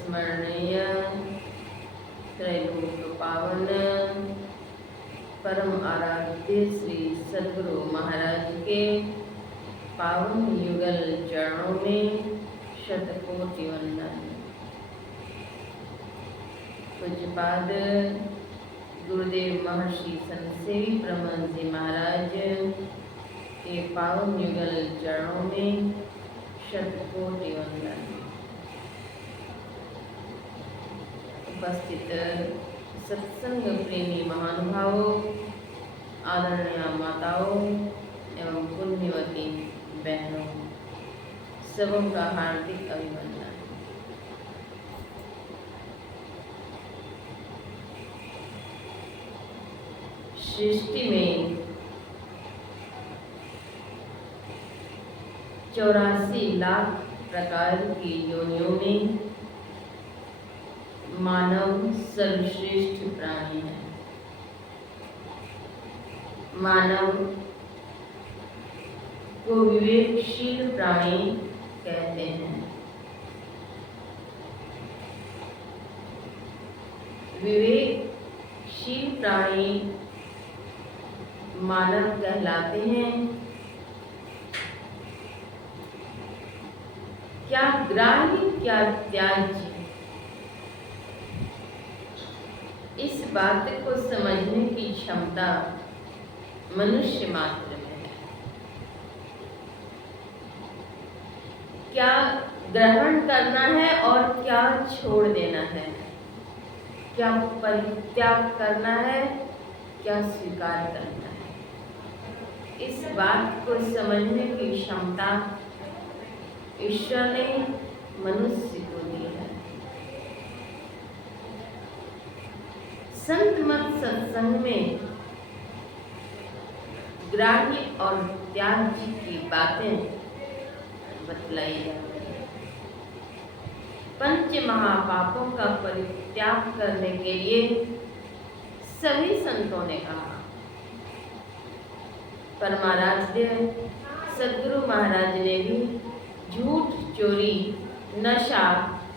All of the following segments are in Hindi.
स्मरणीय त्रैलोक पावन परम आराध्य श्री सद्गुरु महाराज के पावन युगल चरणों में शतकोटि वंदन। पूज्यपाद गुरुदेव महर्षि संतसेवी ब्रह्मन जी महाराज के पावन युगल चरणों में शतकोटि वंदन। उपस्थित सत्संग प्रेमी महानुभावों, आदरणीय माताओं एवं पुण्यवती बहनों, सबों का हार्दिक अभिनंदन। सृष्टि में 84 लाख प्रकार की योनियों में मानव सर्वश्रेष्ठ प्राणी है। मानव को विवेकशील प्राणी कहते हैं। विवेकशील प्राणी मानव कहलाते हैं। क्या ग्राह्य क्या त्याज्य, इस बात को समझने की क्षमता मनुष्य मात्र में है। क्या ग्रहण करना है और क्या छोड़ देना है, क्या परित्याग करना है, क्या स्वीकार करना है, इस बात को समझने की क्षमता ईश्वर ने मनुष्य को दी है। संत मत सत्संग में ग्राह्य और त्याज्य की बातें बतलाई जाती हैं। पंच महापापों का परित्याग करने के लिए सभी संतों ने कहा। परमाराध्य सद्गुरु महाराज ने भी झूठ, चोरी, नशा,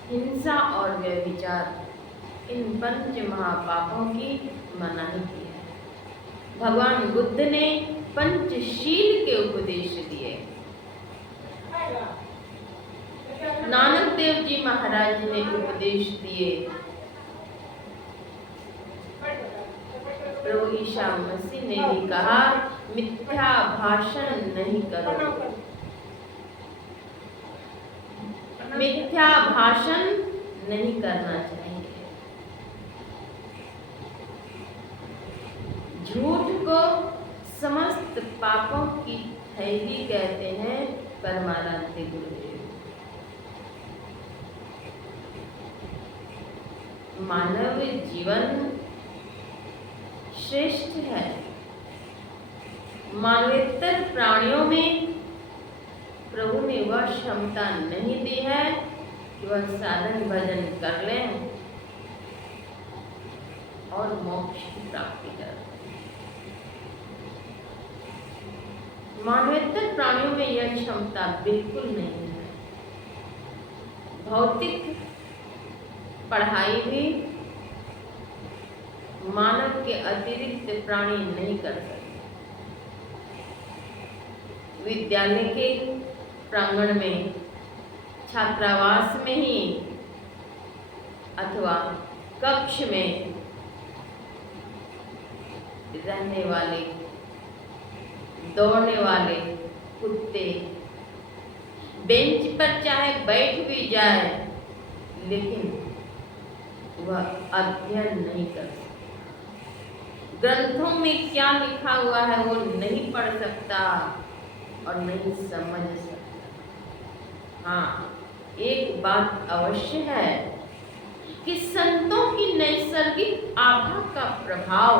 हिंसा और व्यभिचार, इन पंच महापापों की मनाही की है। भगवान बुद्ध ने पंचशील के उपदेश दिए। नानक देव जी महाराज ने उपदेश दिए। प्रभु ईसा मसीह ने भी कहा, मिथ्या भाषण नहीं करो। मिथ्या भाषण नहीं करना चाहिए। झूठ को समस्त पापों की थैली कहते हैं परमाराध्य गुरुदेव। मानव जीवन श्रेष्ठ है। मानवेतर प्राणियों में प्रभु ने वह क्षमता नहीं दी है कि वह साधन भजन कर लें और मोक्ष की प्राप्ति करें। मानवेतर प्राणियों में यह क्षमता बिल्कुल नहीं है। भौतिक पढ़ाई भी मानव के अतिरिक्त प्राणी नहीं कर सकते। विद्यालय के प्रांगण में, छात्रावास में ही अथवा कक्ष में रहने वाले, दौड़ने वाले कुत्ते बेंच पर चाहे बैठ भी जाए, लेकिन वह अध्ययन नहीं कर सकता। ग्रंथों में क्या लिखा हुआ है वो नहीं पढ़ सकता और नहीं समझ सकता। हाँ, एक बात अवश्य है कि संतों की नैसर्गिक आभा का प्रभाव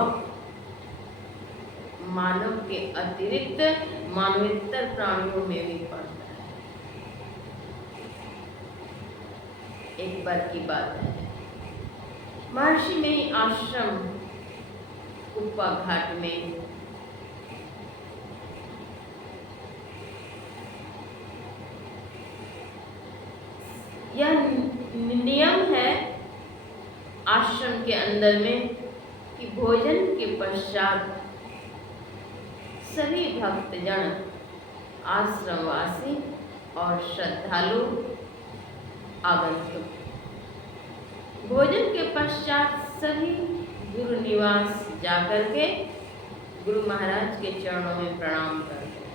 मानव के अतिरिक्त मानवेतर प्राणियों में भी पड़ता है। एक बार की बात है, महर्षि में आश्रम कुप्पा घाट में यह नियम है आश्रम के अंदर में कि भोजन के पश्चात सभी भक्तजन, आश्रमवासी और श्रद्धालु आगंतुक भोजन के पश्चात सभी गुरु निवास जाकर के गुरु महाराज के चरणों में प्रणाम करते हैं।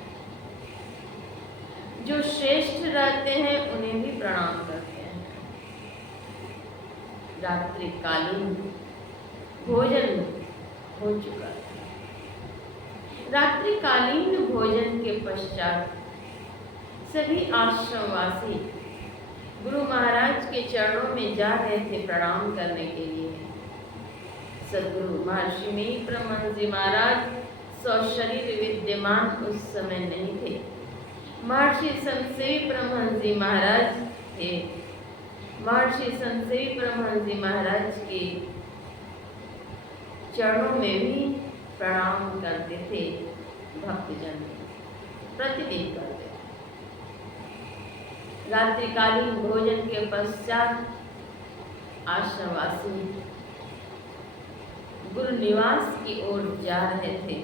जो श्रेष्ठ रहते हैं उन्हें भी प्रणाम करते हैं। रात्रिकालीन भोजन हो चुका है। रात्रिकालीन भोजन के पश्चात सभी आश्रमवासी गुरु महाराज के चरणों में जा रहे थे प्रणाम करने के लिए। सद्गुरु महर्षि में परमहंस जी महाराज सशरीर विद्यमान उस समय नहीं थे। महर्षि संतसेवी परमहंस जी महाराज थे। महर्षि संतसेवी परमहंस जी महाराज के चरणों में भी प्रणाम करते थे भक्तजन, प्रतिदिन करते थे। रात्रिकालीन भोजन के पश्चात आश्रमवासी गुरु निवास की ओर जा रहे थे।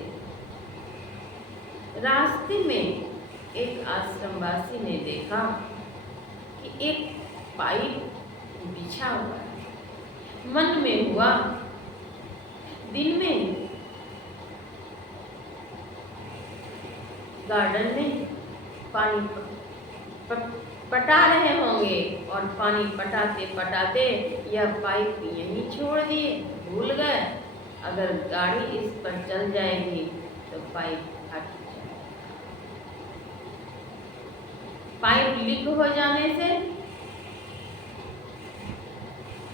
रास्ते में एक आश्रमवासी ने देखा कि एक पाइप बिछा हुआ है। मन में हुआ, दिन में गार्डन में पानी पटा रहे होंगे और पानी पटाते पटाते यह पाइप यहीं छोड़ दिए, भूल गए। अगर गाड़ी इस पर चल जाएगी तो पाइप फट जाएगा। पाइप लीक हो जाने से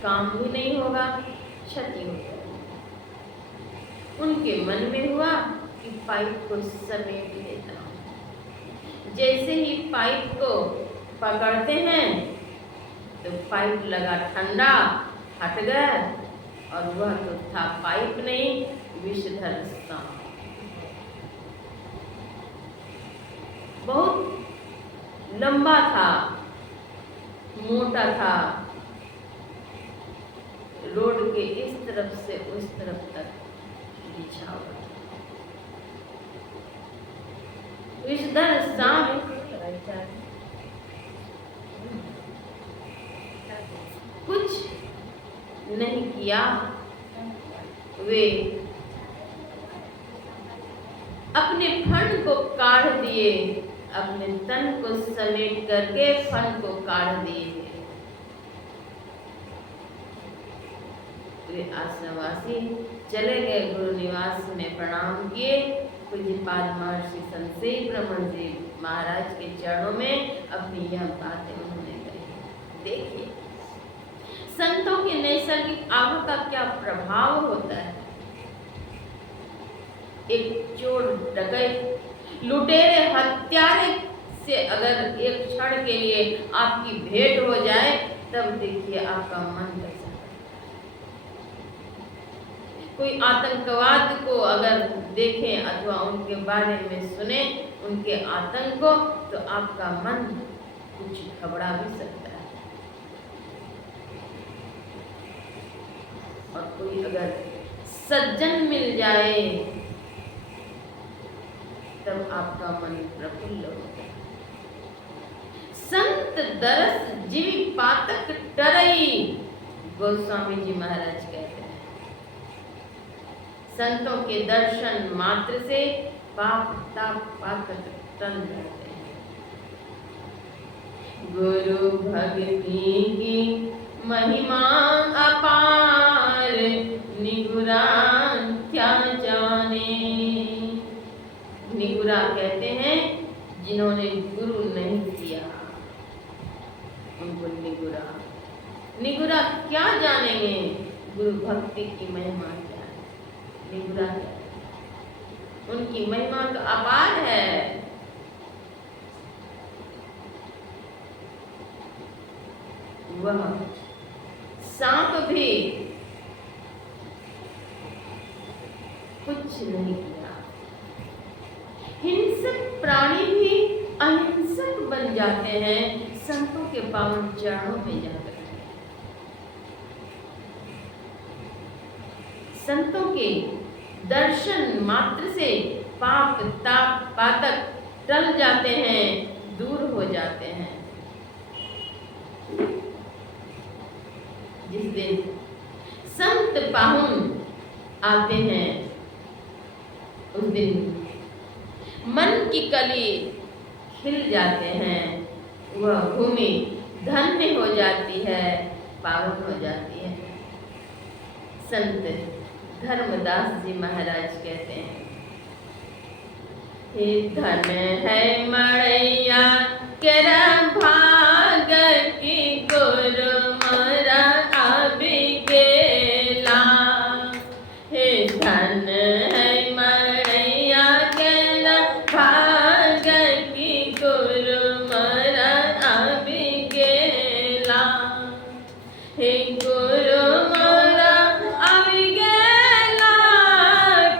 काम भी नहीं होगा, क्षति हो जाएगी। उनके मन में हुआ कि पाइप को समेट लेता हूं। जैसे ही पाइप को पकड़ते हैं तो पाइप लगा ठंडा, हट गया और वह तो था पाइप नहीं, विषधर सांप। बहुत लंबा था, मोटा था, रोड के इस तरफ से उस तरफ तक बिछा हुआ। विषधर सांप कुछ नहीं किया। वे अपने फन को काढ़ दिए, अपने तन को समेट करके फन को काढ़ दिए। वे आश्रमवासी चले गए, गुरु निवास में प्रणाम किए। पूज्यपाद महर्षि संतसेवी परमहंस जी महाराज के चरणों में अपनी यह बातें उन्होंने कही। देखिए संतों के नैसर्गिक आग का क्या प्रभाव होता है। एक चोर, डकैत, लुटेरे, हत्यारे से अगर एक क्षण के लिए आपकी भेंट हो जाए तब देखिए आपका मन कैसा। कोई आतंकवाद को अगर देखें अथवा उनके बारे में सुने, उनके आतंक को, तो आपका मन कुछ घबरा भी सकता है। और कोई अगर सज्जन मिल जाए तब आपका मन प्रफुल्ल होता है। संत दरस जीवी पातक डरई, गोस्वामी जी महाराज कहते हैं। संतों के दर्शन मात्र से पाप ताप पातक टल जाते हैं। गुरु भक्ति की महिमा अपार, निगुरा क्या जाने। निगुरा कहते हैं जिन्होंने गुरु नहीं किया, उनको निगुरा। निगुरा क्या जानेंगे गुरु भक्ति की महिमा क्या है। निगुरा क्या है? उनकी महिमा तो अपार है। वह सांप भी कुछ नहीं किया। हिंसक प्राणी भी अहिंसक बन जाते हैं संतों के पावन चरणों में जाकर। संतों के दर्शन मात्र से पाप ताप पातक टल जाते हैं, दूर हो जाते हैं। जिस दिन संत पाहुन आते हैं उस दिन मन की कली खिल जाते हैं, वह भूमि धन्य हो जाती है, पावन हो जाती है। संत धर्मदास जी महाराज कहते हैं, हे धन है मड़ैया केरा भाग की गुरु मोरा आबि गेला। हे धन है मड़ैया केरा भाग की गुरु मोरा आबि गेला। हे गुरु मोरा आबि गेला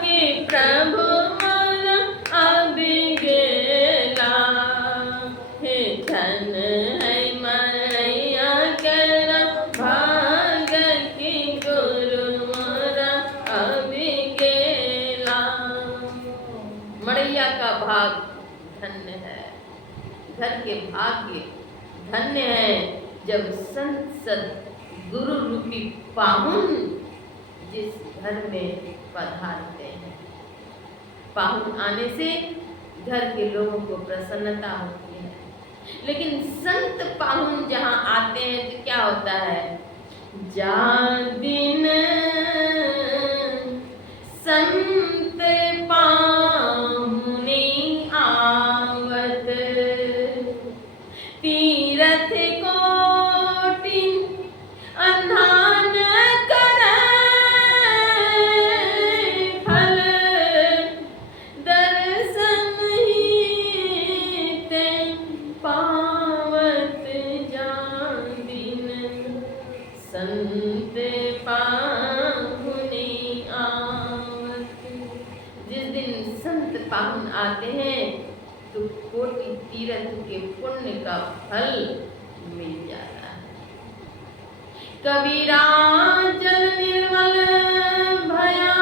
कि प्रभु मोरा आबि गेला। हे धन है मड़ैया केरा भाग की गुरु मोरा आबि गेला। मड़ैया का भाग धन्य है, घर के भाग्य धन्य है जब संत सद गुरु रूपी पाहुन जिस घर में पधारते हैं। पाहुन आने से घर के लोगों को प्रसन्नता होती है, लेकिन संत पाहुन जहाँ आते हैं तो क्या होता है, जा दिन संत पाहुनी आवत तीरथ कोटि अन्धान करे फल दर्शन हिते पावत जा दिन संत पाहुनी आवत। जिस दिन संत पाहुन आते हैं तो कोटि तीर्थ के पुण्य का फल मिल जाता है। कबीरा जल निर्मल भया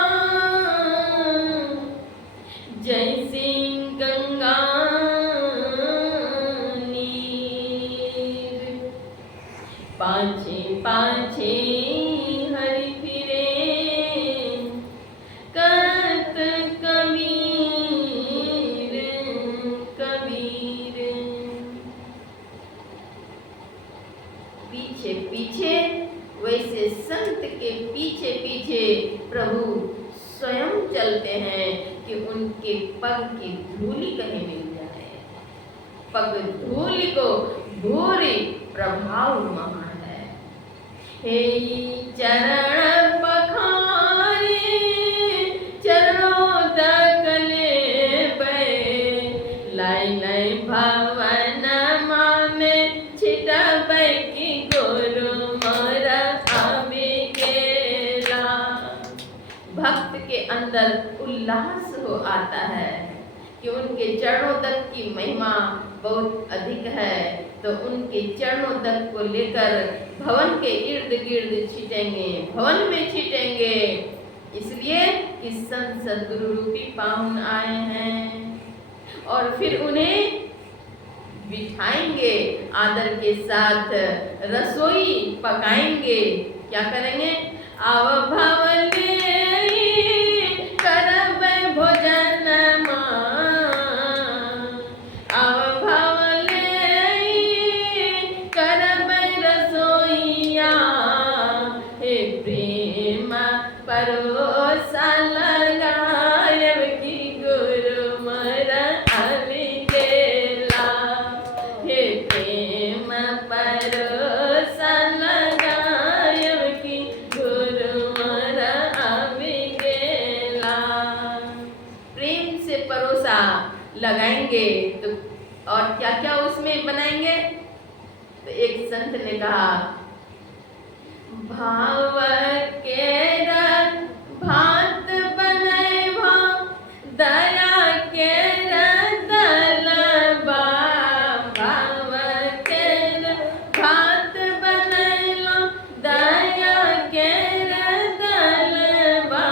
जैसे गंगा नीर। पाछे पाछे हरि फिरे करत कबीर कबीर। पीछे पीछे वैसे संत के पीछे पीछे प्रभु स्वयं चलते हैं कि उनके पग की धूलि कहीं मिल जाए। पग धूलि को भूरि प्रभाव महान है। हे चरण पखारे चरणों दकले बे लाई लाई भवन में छिटबै की गुरु मोरा आबि गेला। भक्त के अंदर उल्लास हो आता है कि उनके चरणों तक की महिमा बहुत अधिक है, तो उनके चरणों तक को लेकर भवन के इर्द गिर्द छिटेंगे, भवन में छिटेंगे, इसलिए कि संत सद्गुरु रूपी पाहुन आए हैं। और फिर उन्हें बिठाएंगे, आदर के साथ रसोई पकाएंगे। क्या करेंगे, आव भवन करब भोजन आव भवन करब रसोईया। हे प्रेम परोसा लगायब की गुरु मोरा आबि गेला। हे प्रेम परोसा लगायब की गुरु मोरा आबि गेला। प्रेम से परोसा लगाएंगे तो और क्या क्या उसमें बनाएंगे, तो एक संत ने कहा, भाव के भात बनैबा दया के दलबा। भाव के भात बनैलो दया के दलबा।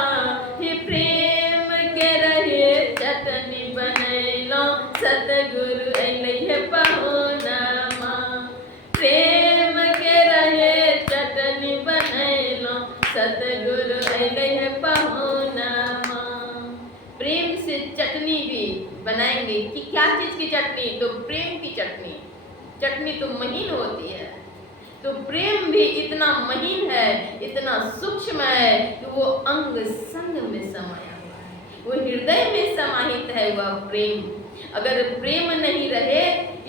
सतगुरु अइले है पहुना। प्रेम से चटनी भी बनाएंगे कि क्या चीज की चटनी? तो प्रेम की चटनी। चटनी तो महीन होती है, तो प्रेम भी इतना महीन है, इतना सूक्ष्म है कि वो अंग संग में समाया हुआ है, वो हृदय में समाहित है वह प्रेम। अगर प्रेम नहीं रहे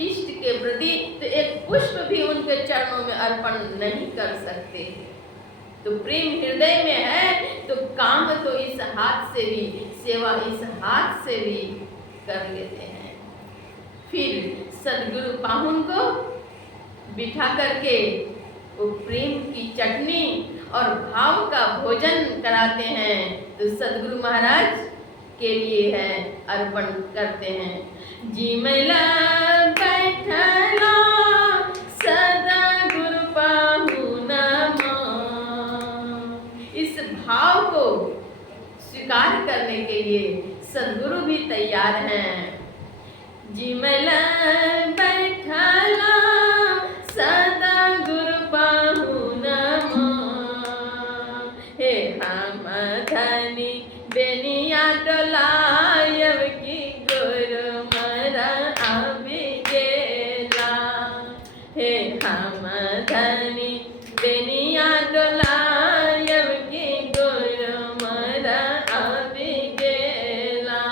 इष्ट के प्रति तो एक पुष्प भी उनके चरणों में अर्पण नहीं कर सकते। तो प्रेम हृदय में है तो काम तो इस हाथ से भी, सेवा इस हाथ से भी कर लेते हैं। फिर सदगुरु पाहुन को बिठा करके वो प्रेम की चटनी और भाव का भोजन कराते हैं, तो सदगुरु महाराज के लिए है अर्पण करते हैं। जी मैला बैठला सदा गुरु पाहुना मां। इस भाव को स्वीकार करने के लिए सदगुरु भी तैयार हैं। जी मैला बैठला सदा गुरु पाहुना मां। हे हम धनी बेनिया डोलायब की गुरु मरा अभी गेला। हे हम धनी बेनिया डोलायब की गुरु मरा अभी गेला।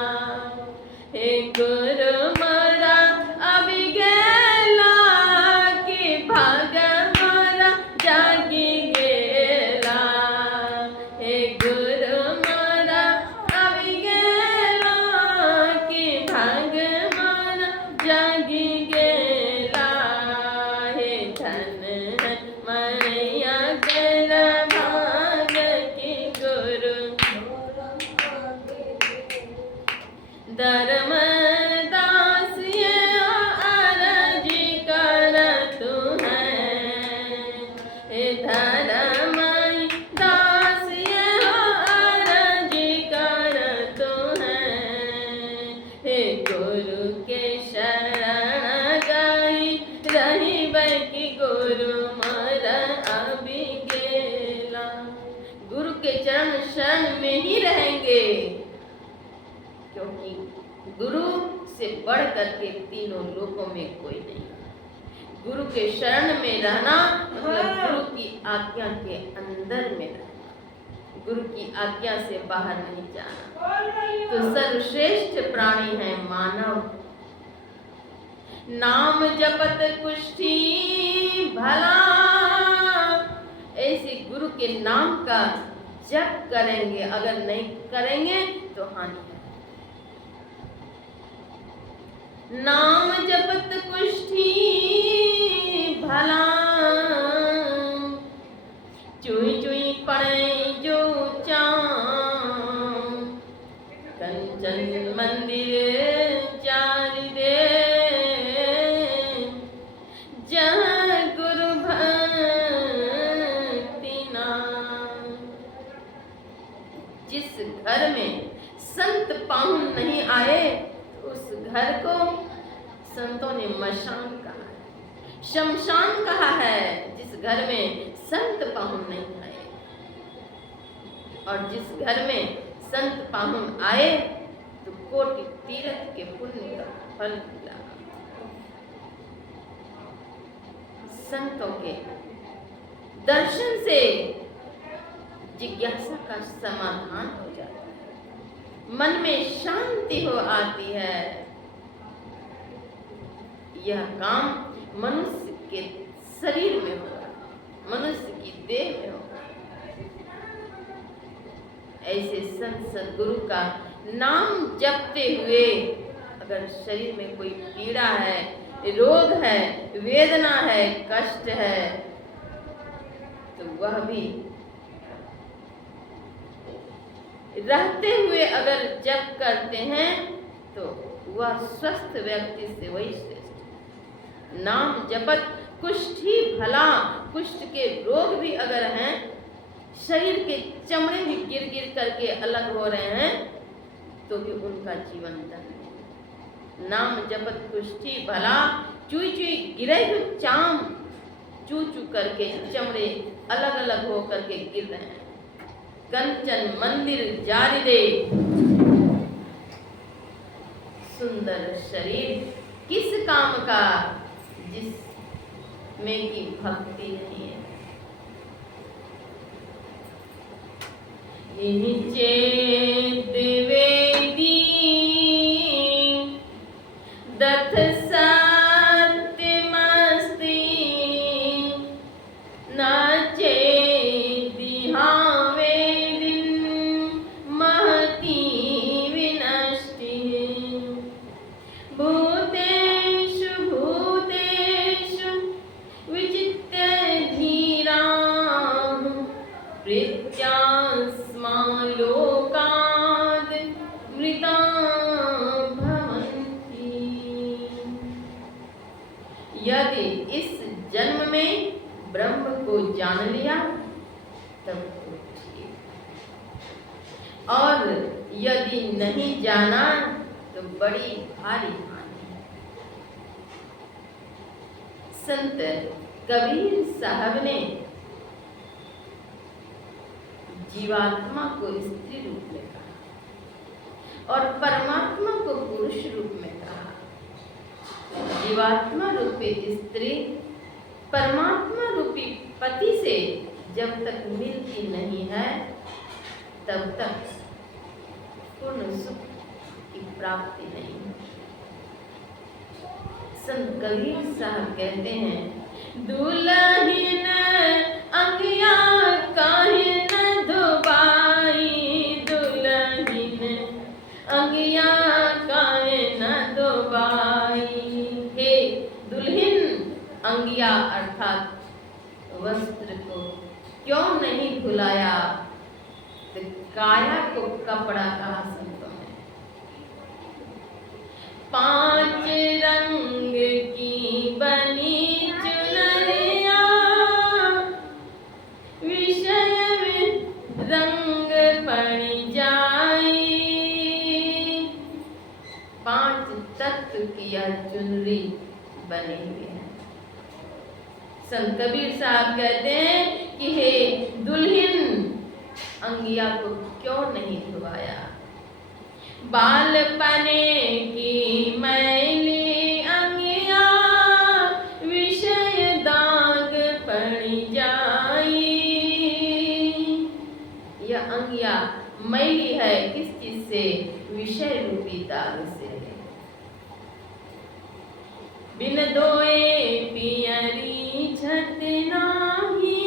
हे गुरु मरा अभी गेला कि भाग मरा जागी गेला। हे गुरु मरा अभी गेला कि भाग मरा जागी गेला। हे धन मरिया गेला भाग की गुरु धर्म दास ये अरजी करतु है। हे धर्म दास ये अरजी करतु है। हे गुरु के शरण गई रही बैकी गुरु मरा अभी गेला। गुरु के चरण शरण में ही रहेंगे, क्योंकि गुरु से बढ़ करके तीनों लोकों में कोई नहीं। गुरु के शरण में रहना मतलब गुरु की आज्ञा के अंदर में रहना, गुरु की आज्ञा से बाहर नहीं जाना। तो सर्वश्रेष्ठ प्राणी है मानव। नाम जपत कुष्ठी भला, ऐसे गुरु के नाम का जप करेंगे, अगर नहीं करेंगे तो हानि है। नाम जपत कुष्ठी भला, चुई चुई पड़े जो चाम। कंचन मंदिर चार दे, जहाँ गुरु भक्ति नाम। जिस घर में संत पाहुन नहीं आए उस घर को संतों ने मशान कहा है, शमशान कहा है। जिस घर में संत पाहुन नहीं आए, और जिस घर में संत पाहुन आए तो कोटि तीर्थ के पुण्य का फल मिला। संतों के दर्शन से जिज्ञासा का समाधान हो जाता है, मन में शांति हो आती है। यह काम मनुष्य के शरीर में होगा, मनुष्य की देह में होगा। ऐसे संत सद्गुरु का नाम जपते हुए अगर शरीर में कोई पीड़ा है, रोग है, वेदना है, कष्ट है, तो वह भी रहते हुए अगर जप करते हैं तो वह स्वस्थ व्यक्ति से वही श्रेष्ठ। नाम जपत कुष्ठी भला, कुष्ठ के रोग भी अगर हैं, शरीर के चमड़े भी गिर गिर करके अलग हो रहे हैं, तो भी उनका जीवन धन्य है। नाम जपत कुष्ठी भला, चुई चुई गिरे जो चाम, चू चू करके चमड़े अलग अलग हो करके गिर रहे हैं, कंचन मंदिर जारी दे। सुंदर शरीर किस काम का जिसमें की भक्ति नहीं है। चेत वेदी दथ सत्य मस्ती नाचे दिहावे दिन महती विनष्टि भूतेषु भूतेषु विचित्य धीरा प्रीत्यास्मा लोकाद् मृता भवन्ति। यदि इस जन्म में ब्रह्म को जान लिया तब तो ठीक, और यदि नहीं जाना तो बड़ी भारी हानि। संत कबीर साहब ने जीवात्मा को स्त्री रूप में कहा और परमात्मा को पुरुष रूप में कहा। जीवात्मा रूपी स्त्री परमात्मा रूपी पति से जब तक मिलती नहीं है तब तक पूर्ण सुख की प्राप्ति नहीं। संत कबीर साहब कहते हैं, दुल्हन अंगिया काहे न धोबाई, दुल्हन अंगिया काहे न धोबाई। हे दुल्हन, अंगिया अर्थात वस्त्र को क्यों नहीं धुलाया? तो काया को कपड़ा कहा संतों ने। 5 रंग की बनी चुनरिया विषय में रंग पड़ जाए। 5 तत्व की यह चुनरी बनी हुई है। संत कबीर साहब कहते हैं कि हे दुल्हन, अंगिया को क्यों नहीं धुआया? बालपने की मैली अंगिया विषय दाग पड़ जाई। यह अंगिया मैली है किस चीज से? विषय रूपी दाग से। बिन धोए पियरी छत नाही,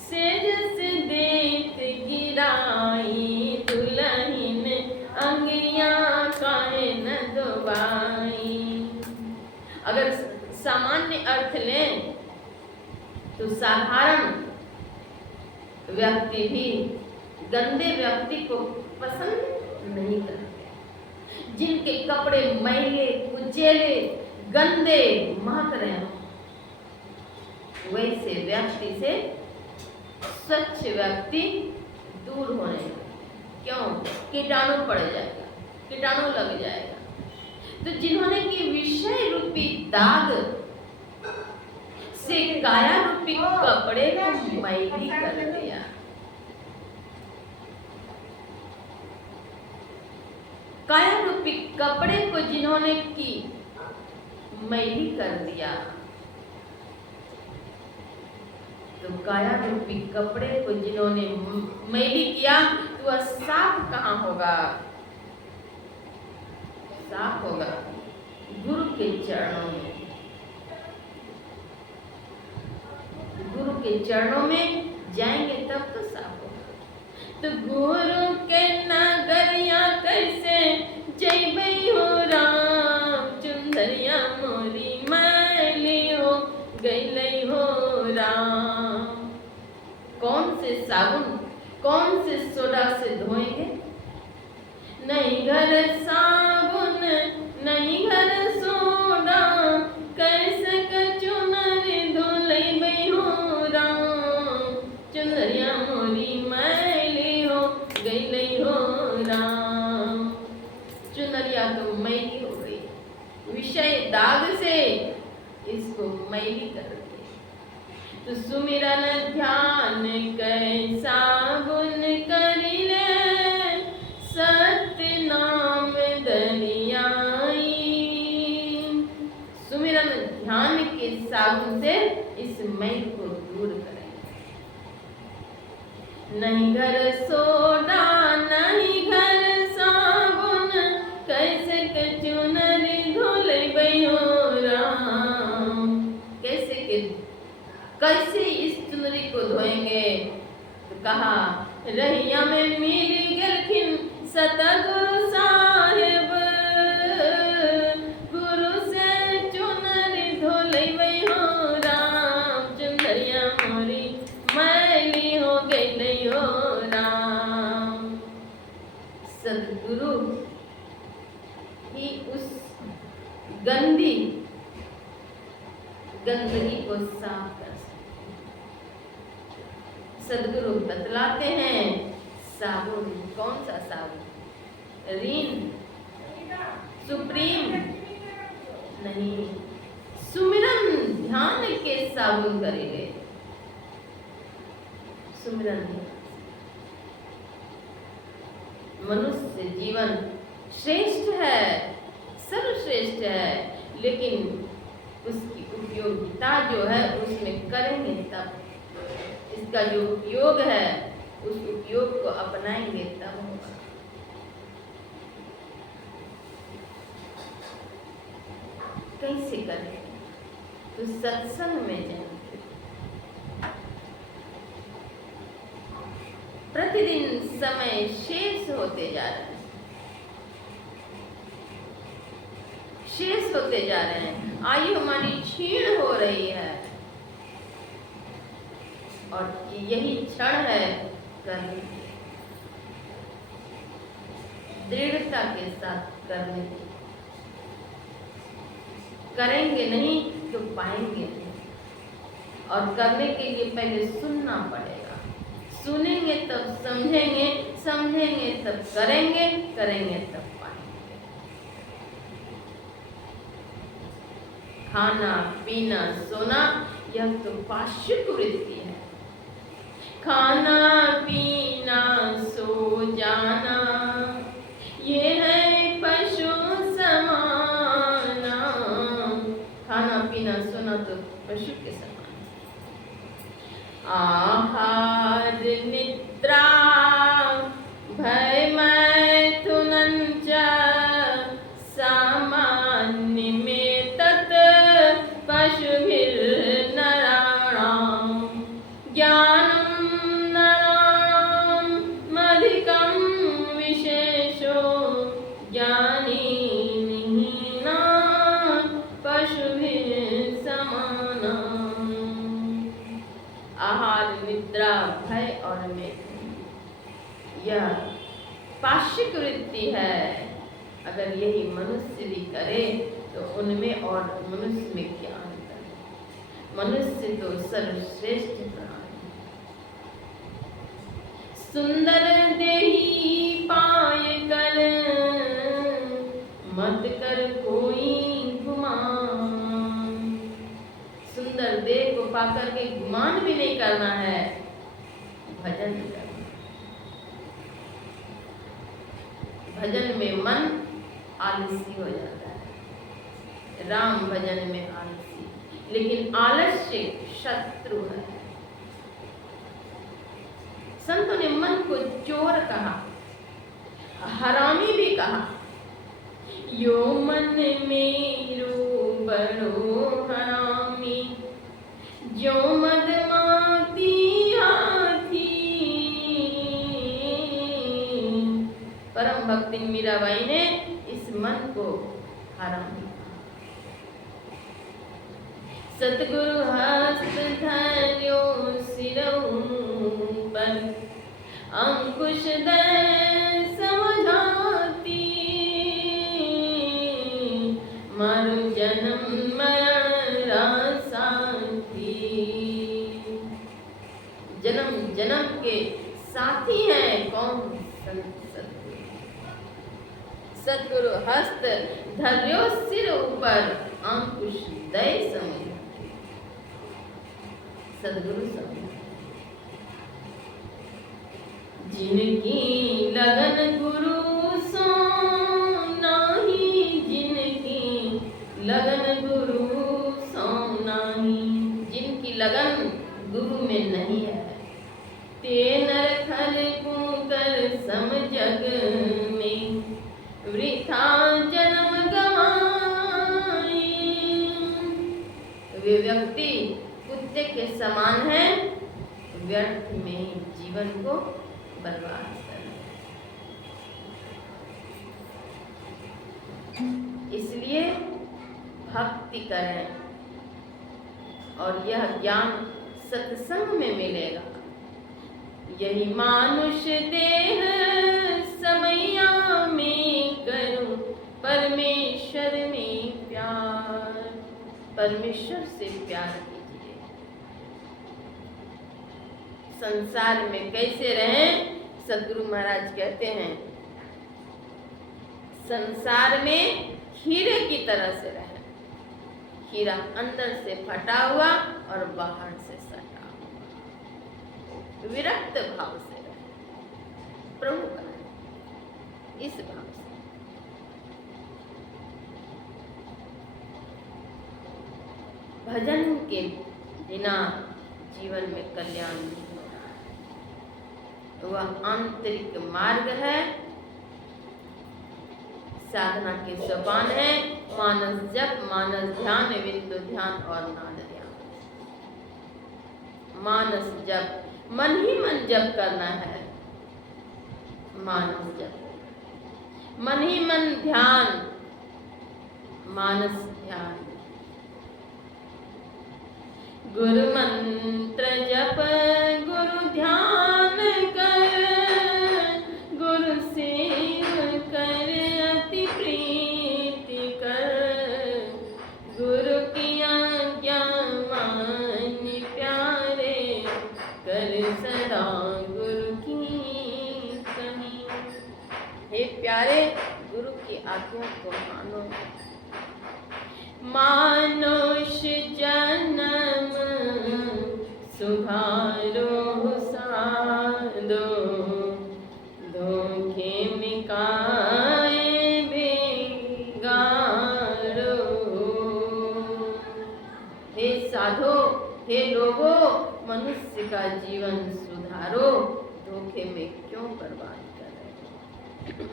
सेज से देत गिराई। दुल्हन अंगिया काहे न धोबाई। अगर सामान्य अर्थ लें तो साधारण व्यक्ति भी गंदे व्यक्ति को पसंद नहीं करते। जिनके कपड़े मैले कुचेले गंदे महक रहे हो, वैसे व्यक्ति से स्वच्छ व्यक्ति दूर होने लगे। क्यों? कीटाणु पड़ जाएगा, कीटाणु लग जाएगा। तो जिन्होंने की विषय रूपी दाग से काया रूपी कपड़े को मैली कर दिया, काया रूपी कपड़े को जिन्होंने की मैली कर दिया, तो काया रूपी कपड़े को जिन्होंने मैली किया तो वह साफ कहाँ होगा? साफ होगा गुरु के चरणों में। गुरु के चरणों में जाएंगे तब तो साफ होगा। तो गुरु के नगरिया कैसे जैबै हो राम, चुंदरिया मोरी मैली हो गई हो राम। कौन से साबुन, कौन से सोडा से धोएंगे? नहीं घर साबुन नहीं घर सोडा, कैसे चुनरी धोलई हो राम। चुंदरिया मोरी मैली हो गई हो राम। चुनरिया तो मैली हो गई, विषय दाग से इसको मैली कर दी। तो सुमिरन ध्यान कैसा नहीं घर सोडा नहीं घर साबुन, कैसे के चुनरी धोले बयो राम। कैसे इस चुनरी को धोएंगे? तो कहा रहिया में मेरी गलखिन सतगुरु साहेब, गुरु से चुनरी धोले बयो राम। चुनरिया मोरी मैली हो गई हो राम। सदगुरु ही उस गंदगी को साफ कर सकते। सदगुरु बतलाते हैं साबुन, कौन सा साबुन? रीन सुप्रीम नहीं, सुमिरन ध्यान के साबुन करेंगे। सुमिरन मनुष्य जीवन श्रेष्ठ है, सर्वश्रेष्ठ है, लेकिन उसकी उपयोगिता जो है उसमें करेंगे तब, इसका जो उपयोग है उस उपयोग को अपनाएंगे तब होगा। कैसे करें? तो सत्संग में जाएंगे। प्रतिदिन समय शेष होते जा रहे हैं, शेष होते जा रहे हैं। आयु हमारी क्षीण हो रही है और यही क्षण है करने की, दृढ़ता के साथ करने की। करेंगे नहीं तो पाएंगे नहीं, और करने के लिए पहले सुनना पड़ेगा। सुनेंगे तब समझेंगे, समझेंगे तब करेंगे, करेंगे तब पाएंगे। खाना पीना सोना यह तो पाशुक वृत्ति है। खाना पीना सो जाना ये है पशु समाना। खाना पीना सोना तो पशु के समान। आहार निद्रा भय मैथुनं च सामान्य में तत् पशुभिर्नराणां ज्ञानं नराणाम् अधिकं विशेषो ज्ञानी निहीना पशुभिः समानाम्। आहार निद्रा भय और मैथुन यह पाशिक वृत्ति है। अगर यही मनुष्य भी करे तो उनमें और मनुष्य में क्या अंतर है? मनुष्य तो सर्वश्रेष्ठ प्राणी। सुंदर देही पाए कर मत कर कोई गुमान। सुंदर देह को पाकर के गुमान भी नहीं करना है, भजन करना। भजन में मन आलसी हो जाता है, राम भजन में आलसी, लेकिन आलस्य शत्रु है। संतों ने मन को चोर कहा, हरामी भी कहा। यो मन मेरो बड़ो हरामी जो मदमाती हाथी। परम भक्ति मीराबाई ने इस मन को हरामी कहा। सतगुरु हस्त धर्यो सिरऊ पर अंकुश दे समझाती। मारो जन्म मरण रासाती। जन्म जन्म के साथी हैं कौन? सतगुरु। सतगुरु हस्त धर्यो सिर ऊपर अंकुश दय समझ। सतगुरु समझ। जिनकी लगन गुरु सो नाही, जिनकी लगन गुरु सो नाही। जिनकी लगन गुरु में नहीं है ते नरक कर कर सम जग में वृथा जन्म गवाए। वे व्यक्ति कुत्ते के समान है, व्यर्थ में जीवन को बर्बाद कर रहे। इसलिए भक्ति करें और यह ज्ञान सत्संग में मिलेगा। यही मानुष देह समैया में करूं परमेश्वर में प्यार। परमेश्वर से प्यार कीजिए। संसार में कैसे रहें? सदगुरु महाराज कहते हैं संसार में हीरे की तरह से रहें। हीरा अंदर से फटा हुआ और बाहर से सटा हुआ। विरक्त भाव से रहें, प्रभु का इस भाव से। भजन के बिना जीवन में कल्याण नहीं हो रहा है। वह आंतरिक मार्ग है, साधना के सोपान है। मानस जप, मानस ध्यान, बिंदु ध्यान और नाद ध्यान। मानस जप, मन ही मन जप करना है। मानस जप, मन ही मन ध्यान, मानस ध्यान। गुरु मंत्र जप, गुरु ध्यान कर, गुरु सेव कर, अति प्रीति कर। गुरु की आज्ञा मान प्यारे, कर सदा गुरु की कही। हे प्यारे, गुरु की आज्ञा को मानो। मानुष जन्म सुधारो साधो, धोखे में काहे बिगाड़ो। हे साधो, हे लोगो, मनुष्य का जीवन सुधारो, धोखे में क्यों बर्बाद कर रहे हो?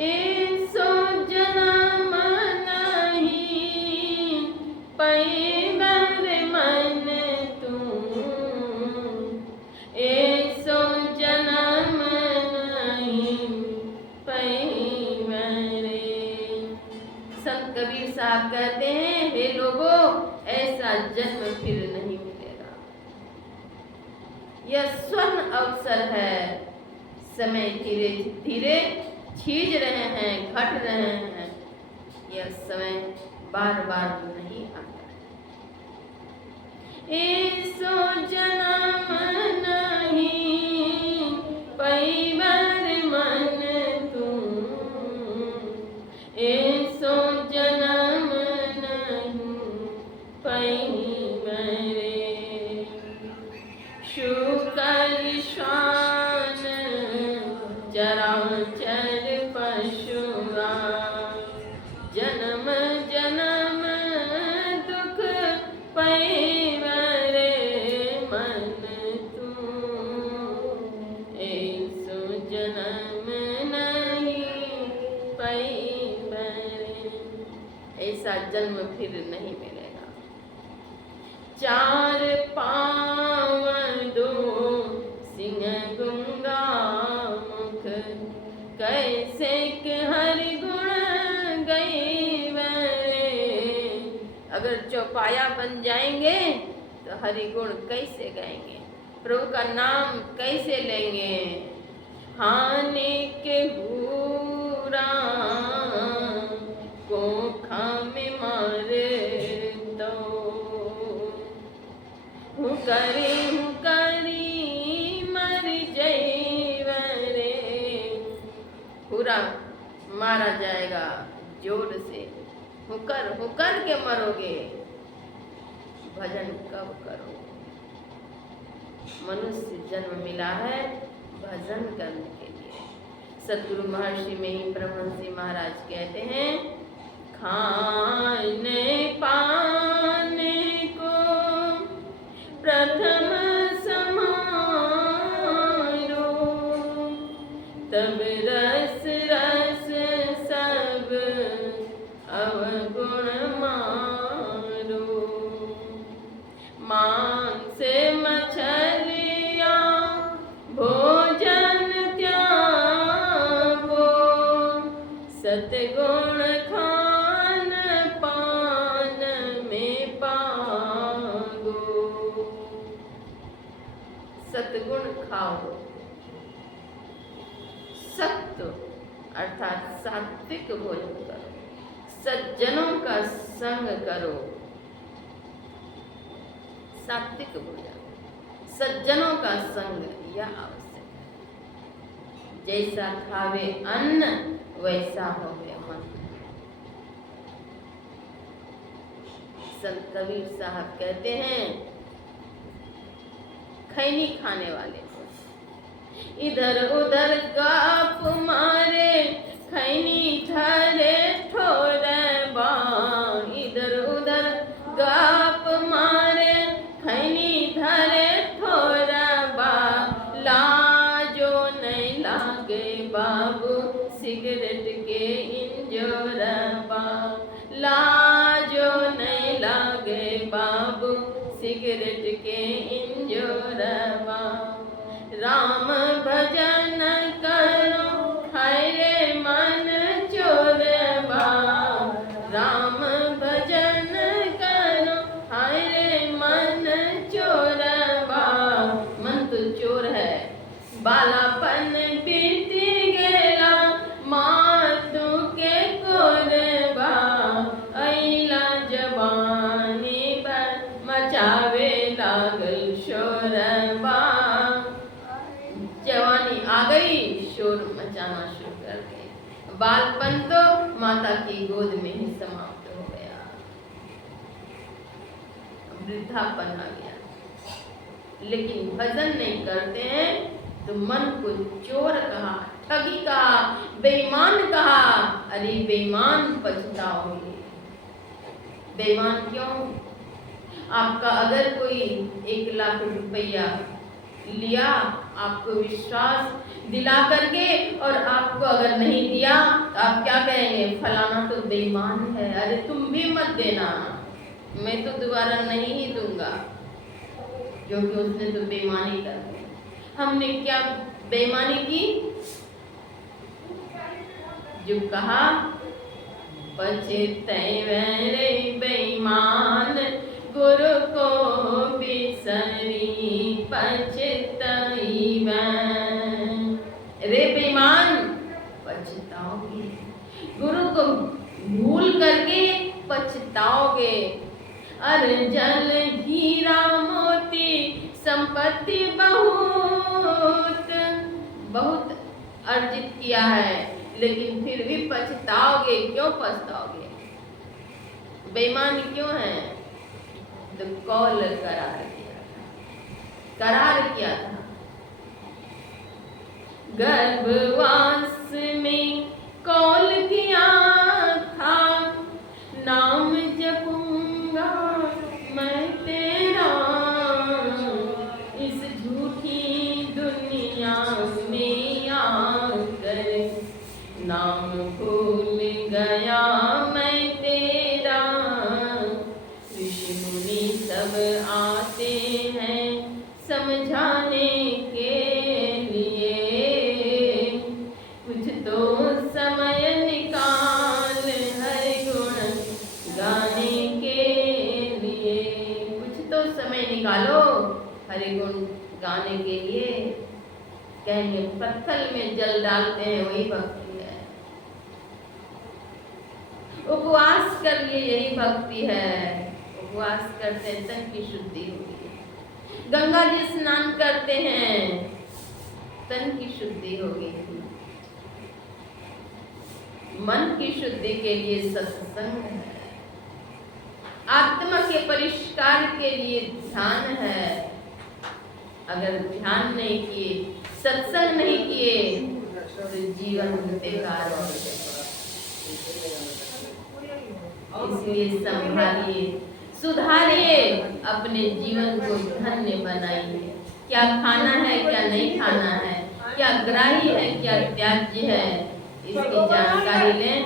ऐसो जन्म नहीं पैबर मन तू, ऐसो जन्म नहीं पैबर। संत कबीर साहब कहते हैं, हे लोगों, ऐसा जन्म फिर नहीं मिलेगा। यह स्वर्ण अवसर है। समय धीरे धीरे छीज रहे हैं, घट रहे हैं। यह समय बार बार नहीं आता। ऐसो जन्म नहीं पैबर मन तू, ऐसो जन्म नहीं पैबर। शुकर श्वान चराचर पशुआ, जन्म जन्म दुख पैवरे मन तू, ऐसो जन्म नहीं पैवरे। ऐसा जन्म फिर नहीं मिलेगा। चार पाँव दो सिंह गुंगा मुख, कैसे के हरि गुण गई बरे। अगर चौपाया बन जाएंगे तो हरि गुण कैसे गाएंगे? प्रभु का नाम कैसे लेंगे? हानि के हूरा को खामे मारे दो, हुकरी मर जैवरे। पूरा मारा जाएगा जोर से, हुकर हुकर के मरोगे। भजन कब करोगे? मनुष्य जन्म मिला है भजन करने के लिए। सदगुरु महर्षि में ही परमहंस महाराज कहते हैं, खाने पाने को प्रथम समान सतगुण खाओ, सत्व अर्थात सात्विक भोजन करो, सज्जनों का संग करो। सात्विक भोजन, सज्जनों का संग यह आवश्यक है। जैसा खावे अन्न वैसा होवे मन। संत कबीर साहब कहते हैं, खैनी खाने वाले को इधर उधर गाप मारे, खैनी धरे ठोरबा। इधर उधर गाप मारे, खैनी धरे ठोरबा। लाजो नहीं लागे बाबू सिगरेट के इंजोरबा। लाजो नहीं लागे बाबू सिगरेट के इंजोरबा। राम भजन करो हाय रे मन चोरबा। राम भजन करो हाय रे मन चोरबा। मन तो चोर है, बालापन बीत गेला मातु के कोरबा। अइला जवानी पर मचावे लागल शोरबा। जवानी आ गई, शोर मचाना शुरू कर गई। बालपन तो माता की गोद में ही समाप्त हो गया, वृद्धापन आ गया। लेकिन भजन नहीं करते हैं तो मन को चोर कहा, ठगी कहा, बेईमान कहा। अरे बेईमान पछताओगे। बेईमान क्यों? आपका अगर कोई 1 लाख रुपया लिया, आपको विश्वास दिला करके, और आपको अगर नहीं दिया तो आप क्या कहेंगे? फलाना तो बेईमान है, अरे तुम भी मत देना, मैं तो दोबारा नहीं ही दूंगा, क्योंकि उसने तो बेईमानी कर दी। हमने क्या बेईमानी की? जो कहा पछतैवे रे बेईमान, गुरु को बिसरी पछतैवे। रे बेईमान पछताओगे, गुरु को भूल करके पछताओगे। अर्जन हीरा मोती संपत्ति बहुत बहुत अर्जित किया है, लेकिन फिर भी पछताओगे। क्यों पछताओगे? बेईमान क्यों है? तो कौल करार किया था, करार किया था। गर्भवास में कौल किया था, नाम जपूंगा मैं तेरा। इस झूठी दुनिया में आकर नाम भूल गया मैं तेरा। ऋषि मुनि सब आते हैं समझाने के लिए, कुछ तो समय निकाल हर गुण गाने के लिए। कुछ तो समय निकालो हरि गुण गाने के लिए। कहेंगे पत्थर में जल डालते हैं वही भक्ति है, उपवास कर लिए यही भक्ति है। उपवास करते हैं तन की शुद्धि होगी, गंगा जी स्नान करते हैं तन की शुद्धि होगी, मन की शुद्धि के लिए सत्संग है, आत्मा के परिष्कार के लिए ध्यान है। अगर ध्यान नहीं किए, सत्संग नहीं किए तो जीवन बेकार हो जाएगा। इसलिए संभालिए, सुधारिए, अपने जीवन को धन्य बनाइए। क्या खाना है, क्या नहीं खाना है, क्या ग्राह्य है, क्या त्याज्य है, इसकी जानकारी लें।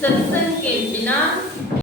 सत्संग के बिना